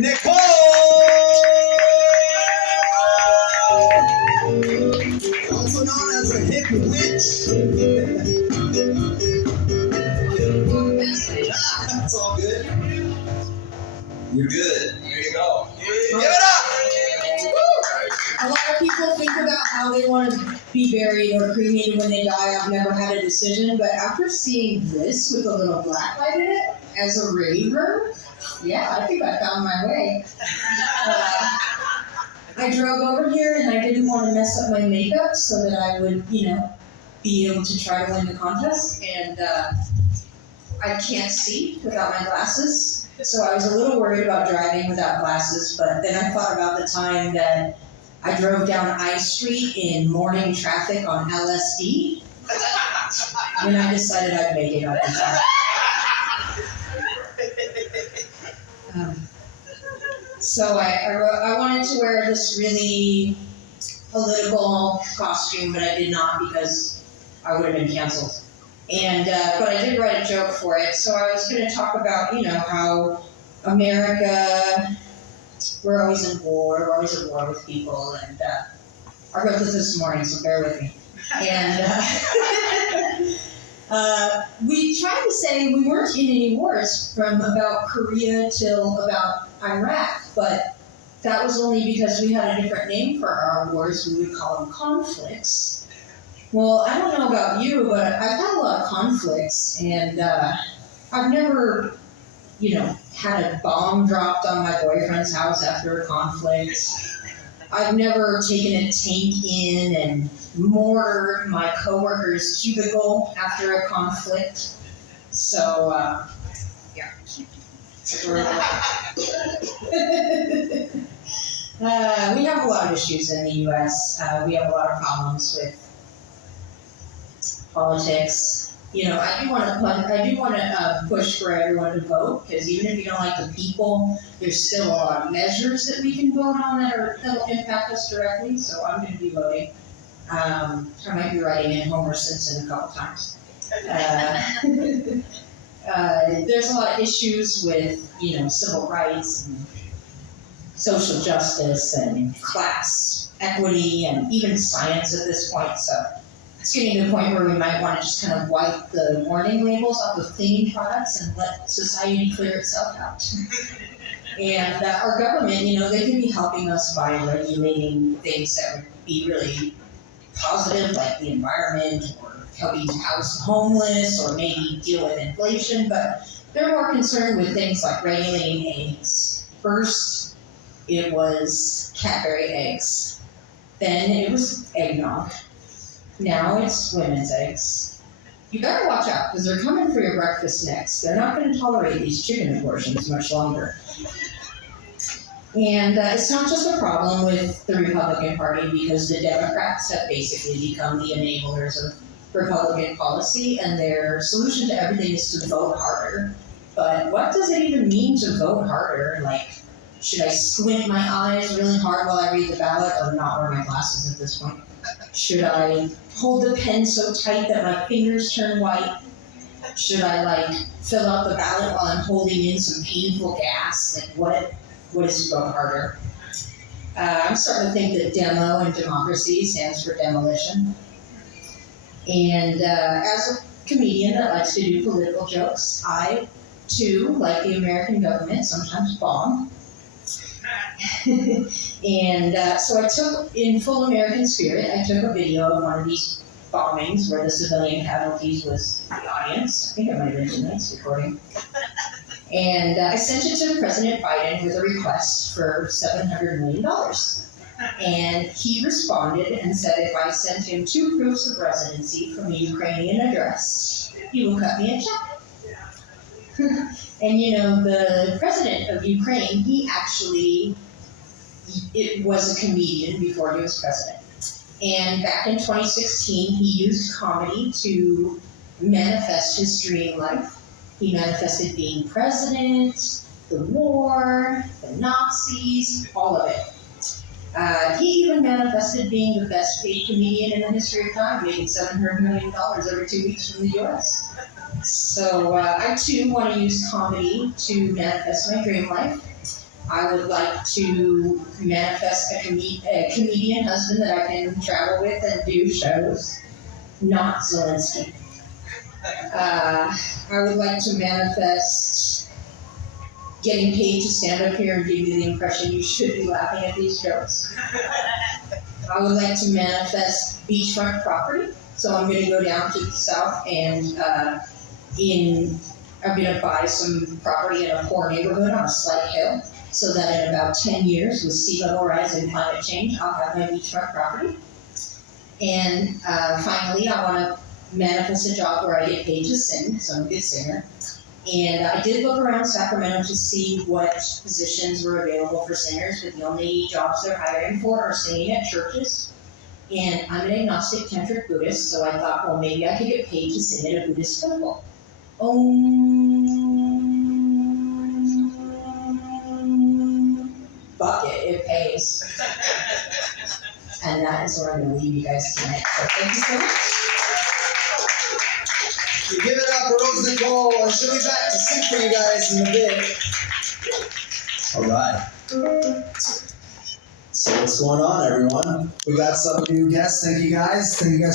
Nicole! Also known as a hip witch. That's all good. You're good. There you go. Give it up! A lot of people think about how they want to be buried or cremated when they die. I've never had a decision, but after seeing this with a little black light in it, as a raver, yeah, I think I found my way. I drove over here and I didn't want to mess up my makeup so that I would, be able to try to win the contest. And I can't see without my glasses, so I was a little worried about driving without glasses, but then I thought about the time that I drove down I Street in morning traffic on LSD, and I decided I'd make it up this time. So I wanted to wear this really political costume, but I did not because I would have been canceled. And but I did write a joke for it. So I was going to talk about, how America, we're always at war with people, and I wrote this morning, so bear with me. And we tried to say we weren't in any wars from about Korea till about Iraq, but that was only because we had a different name for our wars. We would call them conflicts. Well, I don't know about you, but I've had a lot of conflicts, and I've never, had a bomb dropped on my boyfriend's house after a conflict. I've never taken a tank in and mortared my coworker's cubicle after a conflict. So, yeah. We have a lot of issues in the U.S. We have a lot of problems with politics. I do want to push for everyone to vote, because even if you don't like the people, there's still a lot of measures that we can vote on that'll impact us directly. So I'm going to be voting. I might be writing in Homer Simpson a couple times. There's a lot of issues with civil rights and social justice and class equity and even science at this point. So it's getting to the point where we might want to just kind of wipe the warning labels off of cleaning products and let society clear itself out. And our government, they can be helping us by regulating things that would be really positive, like the environment, or helping to house the homeless, or maybe deal with inflation, but they're more concerned with things like regulating eggs. First, it was Cadbury eggs. Then it was eggnog. Now it's women's eggs. You better watch out, because they're coming for your breakfast next. They're not going to tolerate these chicken abortions much longer. And it's not just a problem with the Republican Party, because the Democrats have basically become the enablers of Republican policy, and their solution to everything is to vote harder. But what does it even mean to vote harder? Like, should I squint my eyes really hard while I read the ballot, or not wear my glasses at this point? Should I hold the pen so tight that my fingers turn white? Should I fill out the ballot while I'm holding in some painful gas? What is vote harder? I'm starting to think that demo in democracy stands for demolition. And as a comedian that likes to do political jokes, I too, like the American government, sometimes bomb. And so I took, in full American spirit, I took a video of one of these bombings where the civilian casualties was the audience. I think it might have been tonight's recording. And I sent it to President Biden with a request for $700 million. And he responded and said if I sent him 2 proofs of residency from a Ukrainian address, he will cut me a check. And the president of Ukraine, it was a comedian before he was president. And back in 2016, he used comedy to manifest his dream life. He manifested being president, the war, the Nazis, all of it. He even manifested being the best paid comedian in the history of time, making $700 million every 2 weeks from the US. So I too want to use comedy to manifest my dream life. I would like to manifest a comedian husband that I can travel with and do shows, not Zelensky. I would like to manifest getting paid to stand up here and give you the impression you should be laughing at these jokes. I would like to manifest beachfront property. So I'm going to go down to the south and I'm going to buy some property in a poor neighborhood on a slight hill, so that in about 10 years, with sea level rise and climate change, I'll have my beachfront property. And finally, I want to manifest a job where I get paid to sing, so I'm a good singer. And I did look around Sacramento to see what positions were available for singers, but the only jobs they're hiring for are singing at churches. And I'm an agnostic tantric Buddhist, so I thought, well, maybe I could get paid to sing at a Buddhist temple. Fuck it, it pays. And that is where I'm going to leave you guys tonight. So thank you so much. You give it up for Rose Nicole, and she'll be back to sing for you guys in a bit. All right. So what's going on, everyone? We got some new guests. Thank you guys. Thank you guys.